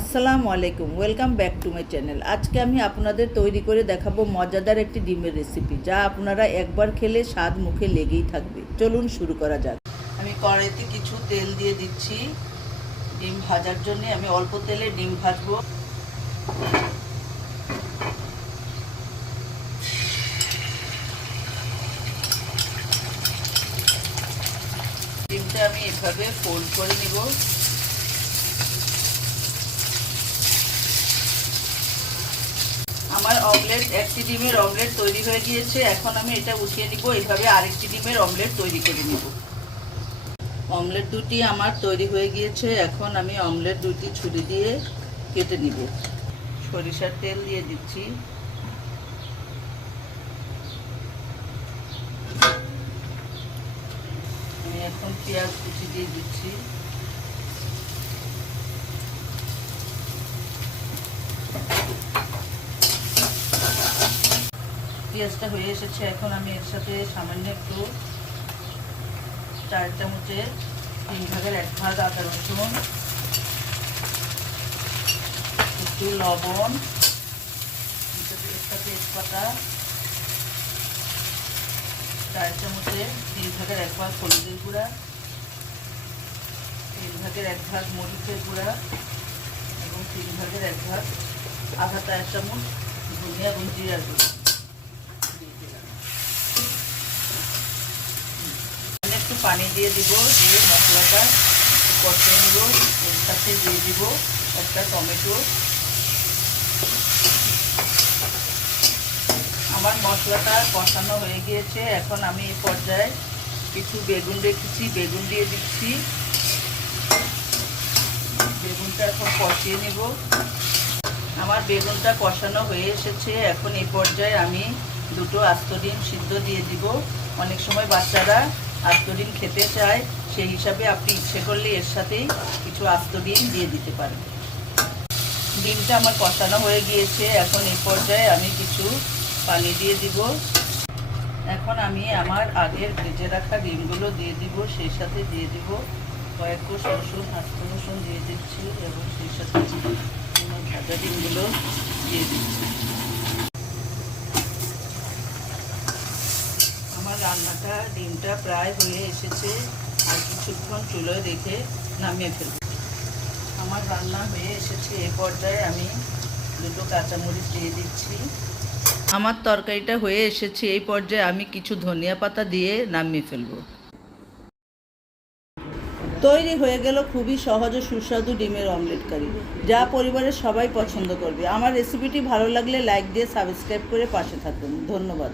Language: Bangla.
আসসালামু আলাইকুম welcome back to my channel আজকে আমি আপনাদের তৈরি করে দেখাবো মজাদার একটি ডিমের রেসিপি যা আপনারা একবার খেলে স্বাদ মুখে লেগেই থাকবে। চলুন শুরু করা যাক। আমি কড়াইতে কিছু তেল দিয়ে দিচ্ছি। ডিম ভাজার জন্য আমি অল্প তেলে ডিম ভাজবো। ডিমটা আমি এভাবে ফোল্ড করে নিব। আমার অমলেট একটি ডিমের অমলেট তৈরি হয়ে গিয়েছে। এখন আমি এটা উঠিয়ে নিব এইভাবে আরেকটি ডিমের অমলেট তৈরি করে নিব। অমলেট দুটি আমার তৈরি হয়ে গিয়েছে, এখন আমি অমলেট দুটি ছুরি দিয়ে কেটে নিব। সরিষার তেল দিয়ে দিচ্ছি। আমি এখন পেঁয়াজ কুচি দিয়ে দিচ্ছি। পেঁয়াজটা হয়ে এসেছে, এখন আমি এর সাথে সামান্য একটু চার চামচের তিন ভাগের এক ভাগ আদা, রসুন, একটু লবণ তেজপাতা, চার চামচের তিন ভাগের এক ভাগ হলুদের গুঁড়া, তিন ভাগের এক ভাগ মরিচের গুঁড়া এবং তিন ভাগের এক ভাগ আধা চার চামচ ধনিয়া এবং জিরার গুঁড়া। একটু পানি দিয়ে দিব, দিয়ে মশলাটা কষিয়ে নিব। এর সাথে দিয়ে দিব একটা টমেটো। আমার মশলাটা কষানো হয়ে গিয়েছে। এখন আমি এই পর্যায়ে কিছু বেগুন রেখেছি, বেগুন দিয়ে দিচ্ছি। বেগুনটা এখন কষিয়ে নেব। আমার বেগুনটা কষানো হয়ে এসেছে। এখন এই পর্যায়ে আমি দুটো আস্ত ডিম সিদ্ধ দিয়ে দিব। অনেক সময় বাচ্চারা আস্ত খেতে চায় সেই হিসাবে আপনি ইচ্ছে করলে এর সাথেই কিছু আস্ত দিয়ে দিতে পারেন। ডিমটা আমার কষানো হয়ে গিয়েছে, এখন এই পর্যায়ে আমি কিছু পানি দিয়ে দিব। এখন আমি আমার আগের ভেজে রাখা ডিমগুলো দিয়ে দিব, সেই সাথে দিয়ে দিব কয়েক কোষ রসুন, আস্ত রসুন দিয়ে দিচ্ছি এবং সেই সাথে ভাজা ডিমগুলো দিয়ে দিচ্ছি। আমার রান্নাটা ডিমটা প্রায় হয়ে এসেছে আর কিছুক্ষণ চুলোয় রেখে নামিয়ে ফেলব। আমার রান্না হয়ে এসেছে। এ পর্যায়ে আমি দুটো কাঁচামরিচ দিয়ে দিচ্ছি। আমার তরকারিটা হয়ে এসেছে। এই পর্যায়ে আমি কিছু ধনিয়া পাতা দিয়ে নামিয়ে ফেলব। তৈরি হয়ে গেল খুবই সহজ ও সুস্বাদু ডিমের অমলেট কারি। যা পরিবারের সবাই পছন্দ করবে। আমার রেসিপিটি ভালো লাগলে লাইক দিয়ে সাবস্ক্রাইব করে পাশে থাকুন। ধন্যবাদ।